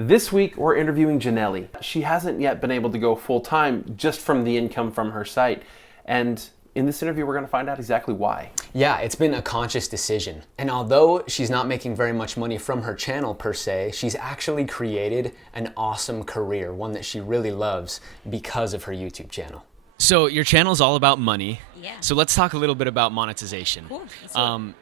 This week, we're interviewing Yanely. She hasn't yet been able to go full-time just from the income from her site. And in this interview, we're going to find out exactly why. Yeah, it's been a conscious decision. And although she's not making very much money from her channel per se, she's actually created an awesome career, one that she really loves because of her YouTube channel. So your channel's all about money. Yeah. So let's talk a little bit about monetization. Cool.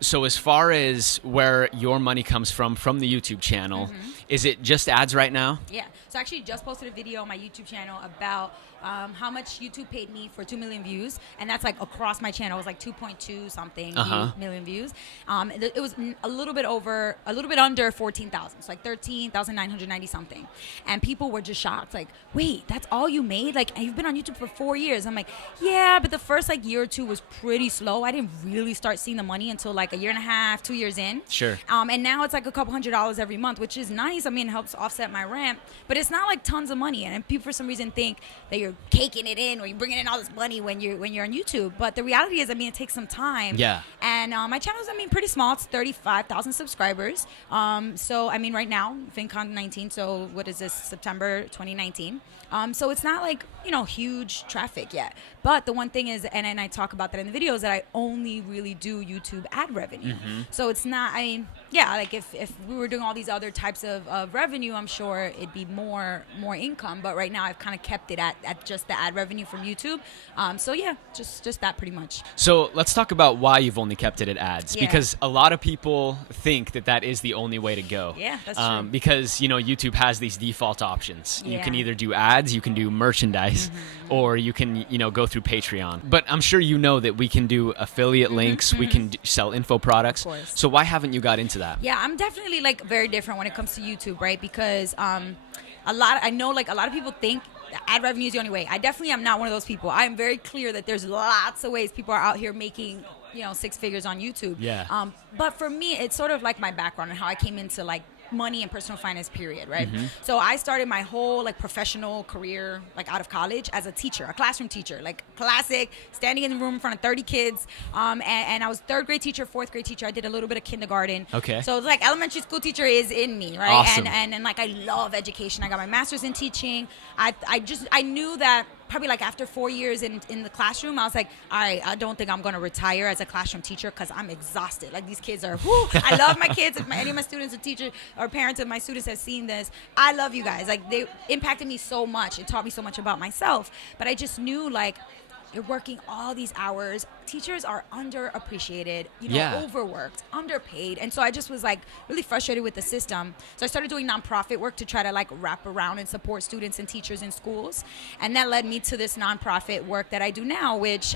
So as far as where your money comes from the YouTube channel, is it just ads right now? Yeah. So I actually just posted a video on my YouTube channel about how much YouTube paid me for 2 million views, and that's like across my channel. It was like 2.2 something million views. It was a little bit under 14,000, so like 13,990 something. And people were just shocked, like, wait, that's all you made? Like, and you've been on YouTube for 4 years. I'm like, yeah, but the first like year or two was pretty slow. I didn't really start seeing the money until like a year and a half, 2 years in. Sure. And now it's like a couple $100s every month, which is nice. I mean, it helps offset my rent, but it's not like tons of money. And people for some reason think that you're caking it in or you're bringing in all this money when you're on YouTube. But the reality is, I mean, it takes some time. Yeah. And my channel's, I mean, pretty small. It's 35,000 subscribers. So I mean, right now, FinCon 19. So what is this? September 2019. So it's not like, you know, huge traffic yet. But the one thing is, and I talk about that in the videos, that I only really do YouTube ad revenue. So it's not, I mean, yeah, like if we were doing all these other types of revenue, I'm sure it'd be more income. But right now I've kind of kept it at just the ad revenue from YouTube. So yeah, just that pretty much. So let's talk about why you've only kept it at ads, Yeah. because a lot of people think that is the only way to go. Yeah, that's true. Because, you know, YouTube has these default options. You can Yeah. either do ads, you can do merchandise, or you can, you know, go through Patreon. But I'm sure you know that we can do affiliate links, we can sell info products. Of course. So why haven't you got into that? Yeah, I'm definitely like very different when it comes to YouTube, right? Because I know like a lot of people think that ad revenue is the only way. I definitely am not one of those people. I am very clear that there's lots of ways people are out here making, you know, 6 figures on YouTube. Yeah. But for me, it's sort of like my background and how I came into like money and personal finance, period, right? So I started my whole like professional career like out of college as a teacher, a classroom teacher, like classic, standing in the room in front of 30 kids. And I was 3rd grade teacher, 4th grade teacher. I did a little bit of kindergarten. Okay. So it's like elementary school teacher is in me, right? Awesome. And like I love education. I got my master's in teaching. I knew that probably like after 4 years in the classroom, I was like, all right, I don't think I'm going to retire as a classroom teacher because I'm exhausted. Like these kids are, I love my kids. If any of my students or teachers or parents of my students have seen this, I love you guys. Like they impacted me so much. It taught me so much about myself. But I just knew like, you're working all these hours. Teachers are underappreciated, you know, Yeah. overworked, underpaid. And so I just was like really frustrated with the system. So I started doing nonprofit work to try to like wrap around and support students and teachers in schools. And that led me to this nonprofit work that I do now, which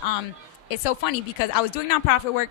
it's so funny because I was doing nonprofit work.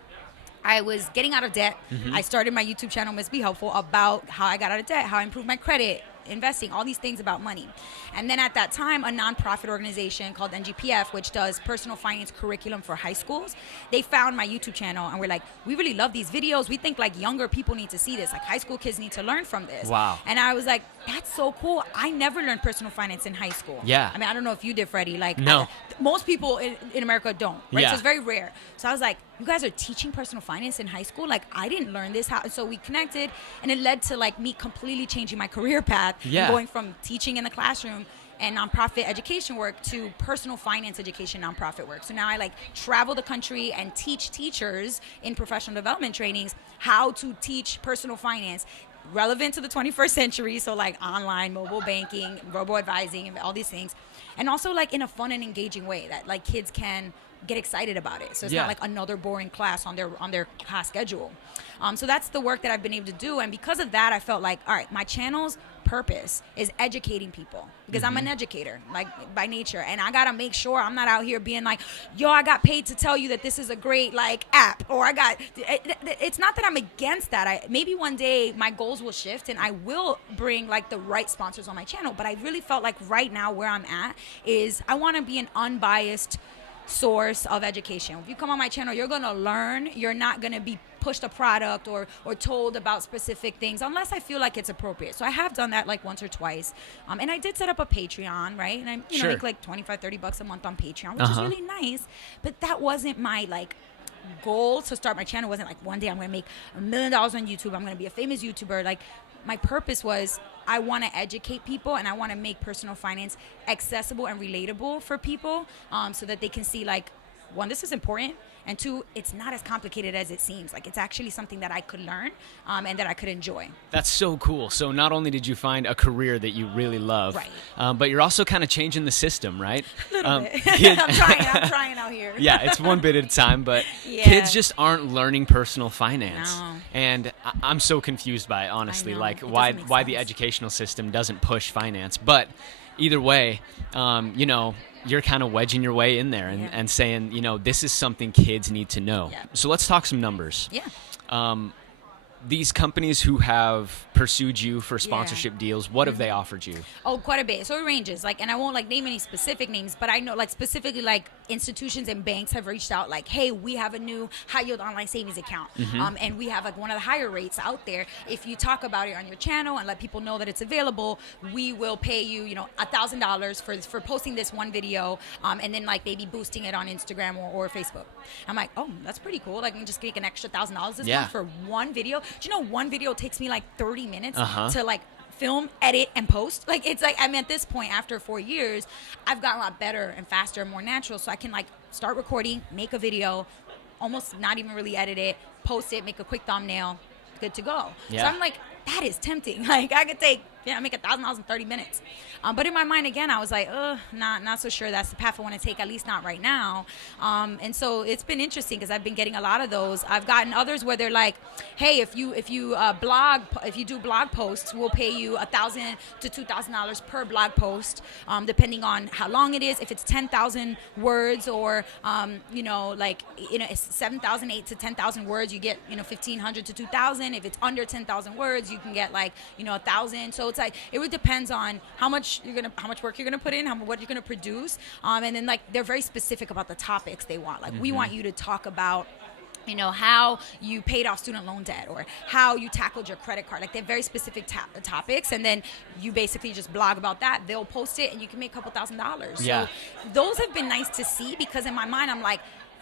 I was getting out of debt. I started my YouTube channel, MissBeHelpful, about how I got out of debt, how I improved my credit, investing, all these things about money. And then at that time, a nonprofit organization called NGPF, which does personal finance curriculum for high schools, they found my YouTube channel and were like, we really love these videos. We think like younger people need to see this. Like high school kids need to learn from this. Wow. And I was like, that's so cool. I never learned personal finance in high school. Yeah. I mean, I don't know if you did, Freddie. Like, No. most people in America don't, right? Yeah. So it's very rare. So I was like, you guys are teaching personal finance in high school? Like, I didn't learn this. So we connected, and it led to like me completely changing my career path, Yeah. and going from teaching in the classroom and nonprofit education work to personal finance education nonprofit work. So now I like travel the country and teach teachers in professional development trainings how to teach personal finance relevant to the 21st century. So like online, mobile banking, robo-advising, and all these things. And also like in a fun and engaging way that like kids can get excited about it. So it's Yeah. not like another boring class on their class schedule. So that's the work that I've been able to do. And because of that, I felt like, all right, my channel's purpose is educating people because I'm an educator, like by nature. And I got to make sure I'm not out here being like, yo, I got paid to tell you that this is a great like app, or it's not that I'm against that. Maybe one day my goals will shift and I will bring like the right sponsors on my channel. But I really felt like right now where I'm at is I want to be an unbiased source of education. If you come on my channel, you're going to learn. You're not going to be pushed a product or told about specific things unless I feel like it's appropriate. So I have done that like once or twice. And I did set up a Patreon, right? And I Sure. make like $25-30 a month on Patreon, which is really nice. But that wasn't my like goal to start my channel. It wasn't like one day I'm going to make $1 million on YouTube. I'm going to be a famous YouTuber. Like my purpose was I want to educate people, and I want to make personal finance accessible and relatable for people, so that they can see, like, one, this is important, and two, it's not as complicated as it seems. Like, it's actually something that I could learn, and that I could enjoy. That's so cool. So not only did you find a career that you really love, right, but you're also kind of changing the system, right? A little bit. I'm trying out here. Yeah, it's one bit at a time, but Yeah. kids just aren't learning personal finance. No. And I'm so confused by it, honestly, I know. like It why doesn't make the sense. educational system doesn't push finance. But either way, you know, you're kind of wedging your way in there and, Yeah. and saying, you know, this is something kids need to know. Yeah. So let's talk some numbers. Yeah. These companies who have pursued you for sponsorship deals, what have they offered you? Oh, quite a bit. So it ranges. Like, and I won't like name any specific names, but I know like specifically like institutions and banks have reached out like, hey, we have a new high yield online savings account, and we have like one of the higher rates out there. If you talk about it on your channel and let people know that it's available, we will pay you, you know, $1,000 for posting this one video, and then like maybe boosting it on Instagram or Facebook. I'm like, oh, that's pretty cool. Like, I'm just getting an extra $1,000 this month for one video. Do you know one video takes me like 30 minutes to like film, edit, and post? Like, it's like, I'm at this point after 4 years, I've gotten a lot better and faster and more natural, so I can like start recording, make a video, almost not even really edit it, post it, make a quick thumbnail, good to go. Yeah. So I'm like, that is tempting. Like, I could take, make $1,000 in 30 minutes. But in my mind, again, I was like, not so sure that's the path I want to take, at least not right now. And so it's been interesting because I've been getting a lot of those. I've gotten others where they're like, hey, if you do blog posts, we'll pay you $1,000 to $2,000 per blog post, depending on how long it is. If it's 10,000 words or, it's 7,000, 8 to 10,000 words, you get, 1,500 to 2,000. If it's under 10,000 words, you can get like, 1,000. So it's like, it really depends on how much work you're gonna put in, what you're gonna produce, and then like they're very specific about the topics they want. Like, we want you to talk about, how you paid off student loan debt or how you tackled your credit card. Like, they're very specific topics, and then you basically just blog about that. They'll post it, and you can make a couple $1,000s. Yeah. So those have been nice to see, because in my mind, I'm like,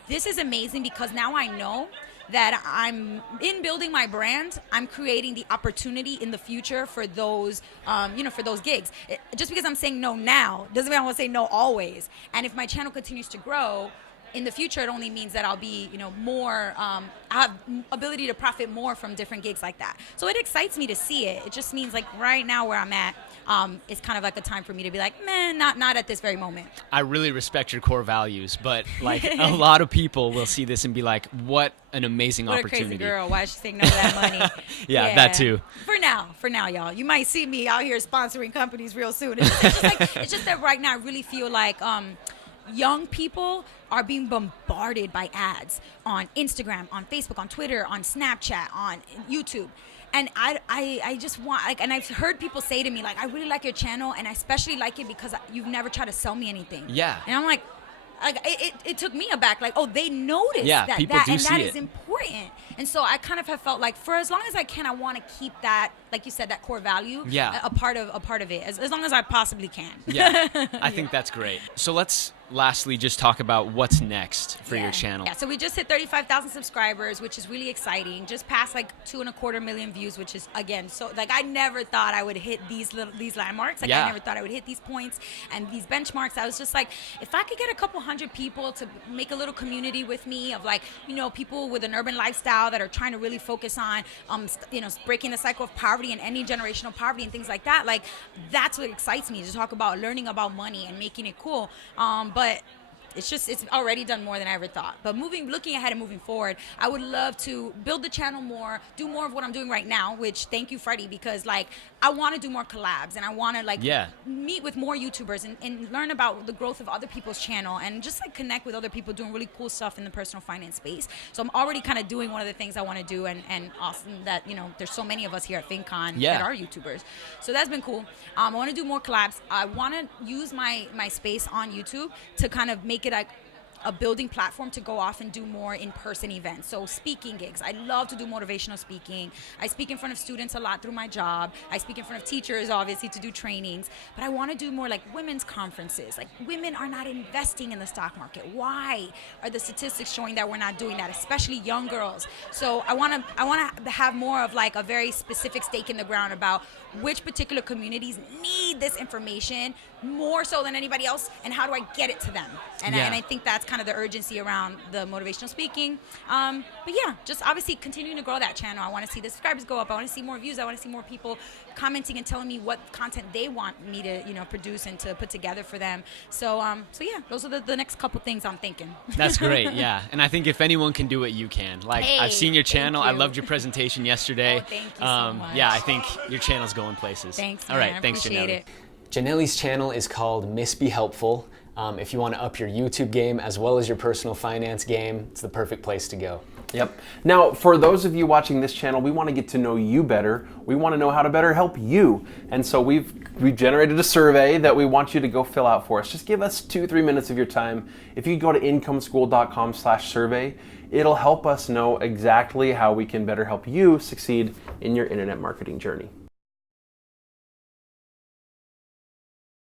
this is amazing, because now I know that I'm in building my brand, I'm creating the opportunity in the future for those, for those gigs. Just because I'm saying no now doesn't mean I want to say no always. And if my channel continues to grow in the future, it only means that I'll be, more, I have ability to profit more from different gigs like that. So it excites me to see it. It just means like right now where I'm at, it's kind of like a time for me to be like, man, not at this very moment. I really respect your core values, but like a lot of people will see this and be like, what an amazing What opportunity. a crazy girl. Why is she saying no to that money? Yeah, that too. For now, y'all. You might see me out here sponsoring companies real soon. It's just that right now I really feel like young people are being bombarded by ads on Instagram, on Facebook, on Twitter, on Snapchat, on YouTube. And I just want, like, and I've heard people say to me, like, I really like your channel, and I especially like it because you've never tried to sell me anything. Yeah. And I'm like it took me aback, like, oh, they noticed that, people do and see that it. is important. And so I kind of have felt like, for as long as I can, I want to keep that, like you said, that core value, a part of it, as long as I possibly can. Yeah, I think that's great. So let's lastly just talk about what's next for your channel. Yeah, so we just hit 35,000 subscribers, which is really exciting. Just passed like 2.25 million views, which is, again, so like I never thought I would hit these landmarks. Like, I never thought I would hit these points and these benchmarks. I was just like, if I could get a couple hundred people to make a little community with me of like, people with an urban lifestyle that are trying to really focus on, breaking the cycle of poverty and ending generational poverty and things like that. Like, that's what excites me, to talk about learning about money and making it cool. But it's already done more than I ever thought. But looking ahead and moving forward, I would love to build the channel more, do more of what I'm doing right now, which, thank you, Freddie, because like I want to do more collabs, and I want to like meet with more YouTubers and learn about the growth of other people's channel, and just like connect with other people doing really cool stuff in the personal finance space. So I'm already kind of doing one of the things I want to do, and awesome that, there's so many of us here at FinCon that are YouTubers. So that's been cool. I want to do more collabs. I want to use my space on YouTube to kind of make it like a building platform to go off and do more in-person events. So speaking gigs. I love to do motivational speaking. I speak in front of students a lot through my job. I speak in front of teachers, obviously, to do trainings. But I want to do more like women's conferences. Like, women are not investing in the stock market. Why are the statistics showing that we're not doing that, especially young girls? So I want to have more of like a very specific stake in the ground about which particular communities need this information more so than anybody else, and how do I get it to them? And I think that's kind of the urgency around the motivational speaking. But yeah, just obviously continuing to grow that channel. I want to see the subscribers go up. I want to see more views. I want to see more people commenting and telling me what content they want me to, produce and to put together for them. So yeah, those are the next couple things I'm thinking. That's great, yeah. And I think if anyone can do it, you can. Like, Hey, I've seen your channel. thank I you. loved your presentation yesterday. Oh, thank you so much. Yeah, I think your channel's going places. Thanks, All man. right, thanks, Appreciate Yanely. it. Yanely's channel is called MissBeHelpful. If you want to up your YouTube game as well as your personal finance game, it's the perfect place to go. Yep. Now, for those of you watching this channel, we want to get to know you better. We want to know how to better help you. And so we've generated a survey that we want you to go fill out for us. Just give us 2-3 minutes of your time. If you go to incomeschool.com/survey, it'll help us know exactly how we can better help you succeed in your internet marketing journey.